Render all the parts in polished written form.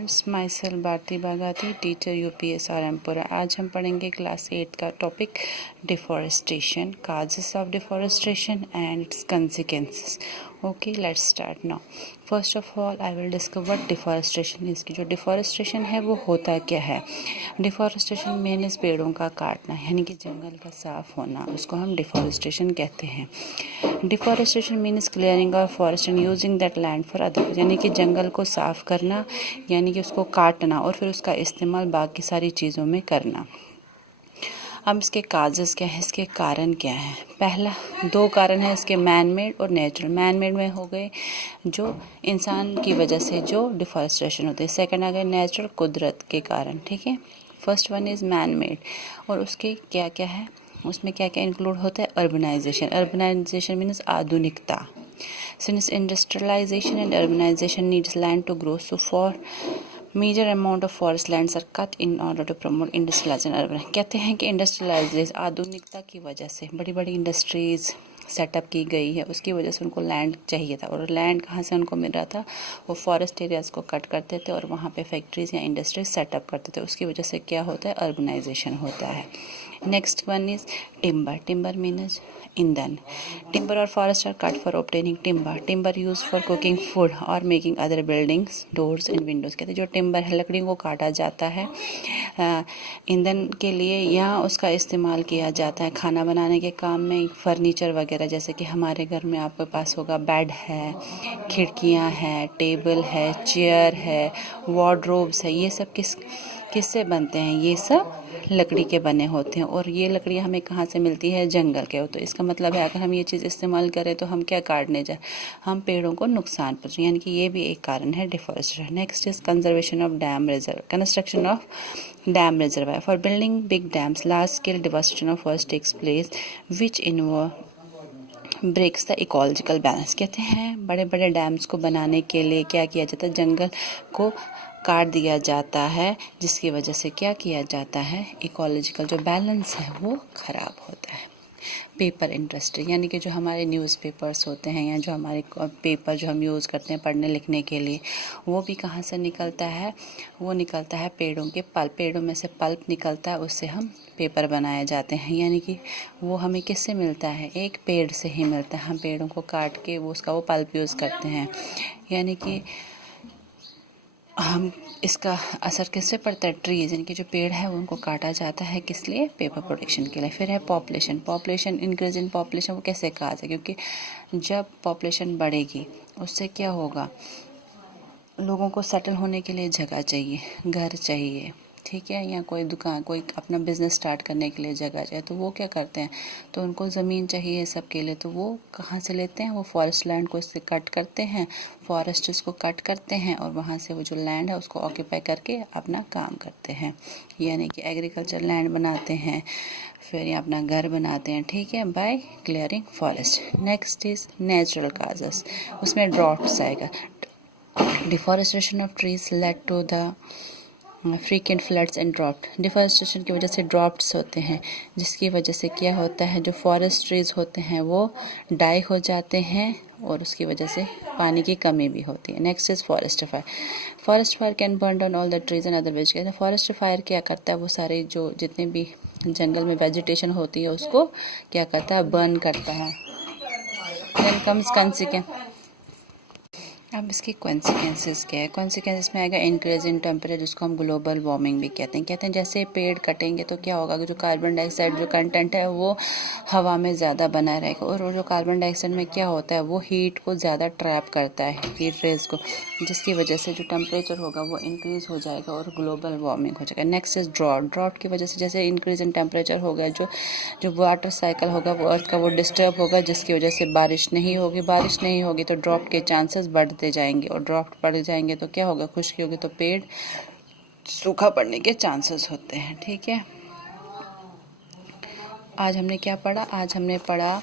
Students, myself Bharti Bagati, teacher UPS Rampura. आज हम पढ़ेंगे क्लास 8 का topic deforestation, causes of deforestation and its consequences. Okay, let's start now. First of all I will discuss what deforestation is. जो deforestation है वो होता क्या है। डिफॉरेस्टेशन मेन इज पेड़ों का काटना, यानी कि जंगल का साफ होना, उसको हम डिफॉरेस्टेशन कहते हैं। Deforestation means clearing of forest and using that land for other, यानी कि जंगल को साफ करना, यानी कि उसको काटना और फिर उसका इस्तेमाल बाकी सारी चीज़ों में करना। अब इसके काजेस क्या है, इसके कारण क्या है। पहला दो कारण है इसके, मैन मेड और नेचुरल। मैन मेड में हो गए जो इंसान की वजह से जो डिफॉरेस्टेशन होती है। सेकंड आ गए नेचुरल, कुदरत के कारण। ठीक है, first one is man made. और उसके क्या क्या है, उसमें क्या क्या इंक्लूड होता है। अर्बनाइजेशन, अर्बनाइजेशन मीन्स आधुनिकता। Since industrialization and urbanization needs land to grow, so for major amount of forest lands are cut in order to promote industrialization urban. कहते हैं कि इंडस्ट्रियलाइजेशन, आधुनिकता की वजह से बड़ी बड़ी इंडस्ट्रीज़ सेटअप की गई है, उसकी वजह से उनको लैंड चाहिए था। और लैंड कहाँ से उनको मिल रहा था, वो फॉरेस्ट एरियाज़ को कट करते थे और वहाँ पे फैक्ट्रीज़ या इंडस्ट्रीज सेटअप करते थे। उसकी वजह से क्या होता है, अर्बनाइजेशन होता है। Next one is timber. Timber means ईंधन। टिम्बर और forest are cut for obtaining timber. Timber use for cooking food और making other buildings, doors and windows. कहते हैं जो टिम्बर है, लकड़ी को काटा जाता है ईंधन के लिए, या उसका इस्तेमाल किया जाता है खाना बनाने के काम में, फर्नीचर वगैरह। जैसे कि हमारे घर में आपके पास होगा बेड है, खिड़कियाँ हैं, टेबल है, चेयर है, वार्डरोब्स है। ये सब किससे बनते हैं, ये सब लकड़ी के बने होते हैं। और ये लकड़ियाँ हमें कहाँ से मिलती है, जंगल के। तो इसका मतलब है अगर हम ये चीज़ इस्तेमाल करें तो हम क्या काटने जाए, हम पेड़ों को नुकसान पहुँचे, यानी कि ये भी एक कारण है deforestation. Next is conservation of dam reserve, construction of dam reservoir for building big dams, large scale devastation of forest takes place which involve breaks the ecological balance. कहते हैं बड़े बड़े डैम्स को बनाने के लिए क्या किया जाता है, जंगल को काट दिया जाता है, जिसकी वजह से क्या किया जाता है, इकोलॉजिकल जो बैलेंस है वो ख़राब होता है। पेपर इंडस्ट्री, यानी कि जो हमारे न्यूज़पेपर्स होते हैं या जो हमारे पेपर जो हम यूज़ करते हैं पढ़ने लिखने के लिए, वो भी कहाँ से निकलता है, वो निकलता है पेड़ों के पल्प। पेड़ों में से पल्प निकलता है, उससे हम पेपर बनाए जाते हैं। यानी कि वो हमें किससे मिलता है, एक पेड़ से ही मिलता है। हम पेड़ों को काट के वो उसका वो पल्प यूज़ करते हैं। यानी कि हम इसका असर किस पे पड़ता है, ट्रीज, यानी कि जो पेड़ है उनको काटा जाता है, किस लिए, पेपर प्रोडक्शन के लिए। फिर है population. Population, increase in population, वो कैसे कहा जाए, क्योंकि जब पॉपुलेशन बढ़ेगी उससे क्या होगा, लोगों को सेटल होने के लिए जगह चाहिए, घर चाहिए, ठीक है, या कोई दुकान, कोई अपना बिजनेस स्टार्ट करने के लिए जगह चाहिए। तो वो क्या करते हैं, तो उनको ज़मीन चाहिए सबके लिए। तो वो कहाँ से लेते हैं, वो फॉरेस्ट लैंड को इससे कट करते हैं, फॉरेस्ट को कट करते हैं और वहाँ से वो जो लैंड है उसको ऑक्यूपाई करके अपना काम करते हैं, यानी कि एग्रीकल्चर लैंड बनाते हैं, फिर ये अपना घर बनाते हैं, ठीक है, by clearing forest. Next is natural causes, उसमें ड्रॉट्स आएगा। Deforestation of trees led to the frequent floods and drought. Deforestation की वजह से ड्रॉट्स होते हैं, जिसकी वजह से क्या होता है, जो फॉरेस्ट ट्रीज होते हैं वो डाई हो जाते हैं और उसकी वजह से पानी की कमी भी होती है। Next is forest fire. Forest fire can burn down all the trees and other vegetation. Forest fire क्या करता है, वो सारे जो जितने भी जंगल में वेजिटेशन होती है उसको क्या करता है, बर्न करता है। Then comes consequence. अब इसके कॉन्सिक्वेंसेस क्या है। कॉन्सिक्वेंसेस में आएगा इंक्रीज इन टेम्परेचर, जिसको हम ग्लोबल वार्मिंग भी कहते हैं। कहते हैं जैसे पेड़ कटेंगे तो क्या होगा, जो कार्बन डाइऑक्साइड जो कंटेंट है वो हवा में ज़्यादा बना रहेगा, और वो जो कार्बन डाइऑक्साइड में क्या होता है, वो हीट को ज़्यादा ट्रैप करता है, हीट रेज को, जिसकी वजह से जो टेम्परेचर होगा वो इंक्रीज़ हो जाएगा और ग्लोबल वार्मिंग हो जाएगा। Next is drought. ड्रॉट की वजह से जैसे इंक्रीज इन टेम्परेचर हो गया, जो वाटर साइकिल होगा वो अर्थ का वो डिस्टर्ब होगा, जिसकी वजह से बारिश नहीं होगी। बारिश नहीं होगी तो ड्रॉट के चांसेस बढ़ते जाएंगे, और ड्रॉट बढ़ जाएंगे तो क्या होगा, खुश्की होगी तो पेड़ सूखा पड़ने के चांसेस होते हैं, ठीक है। आज हमने क्या पढ़ा, आज हमने पढ़ा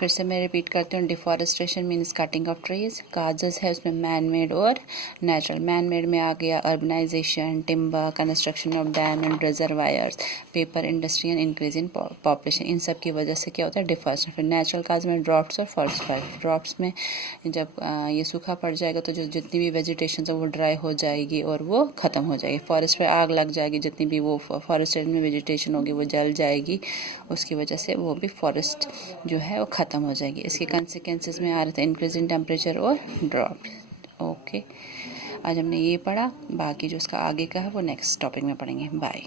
फिर से मैं रिपीट करती हूँ, deforestation means cutting of trees. Causes है उसमें मैन मेड और नेचुरल। मैन मेड में आ गया urbanisation, timber, construction of dam and reservoirs, paper industry and increase in population. इन सब की वजह से क्या होता है, डिफॉरेस्टेशन। फिर नेचुरल काज में ड्रॉप्स और फॉरेस्ट फायर। ड्रॉप्स में जब ये सूखा पड़ जाएगा तो जो जितनी भी वेजिटेशन है वो ड्राई हो जाएगी और वो ख़त्म हो जाएगी। फॉरेस्ट पे आग लग जाएगी, जितनी भी वो फॉरेस्ट में वेजिटेशन होगी वो जल जाएगी, उसकी वजह से वो भी फॉरेस्ट जो है वो ख़त्म हो जाएगी। इसके कंसिक्वेंसेस में आ रहे थे इंक्रीज इन टेम्परेचर और ड्रॉप। ओके, आज हमने ये पढ़ा, बाकी जो इसका आगे का है वो नेक्स्ट टॉपिक में पढ़ेंगे। बाय।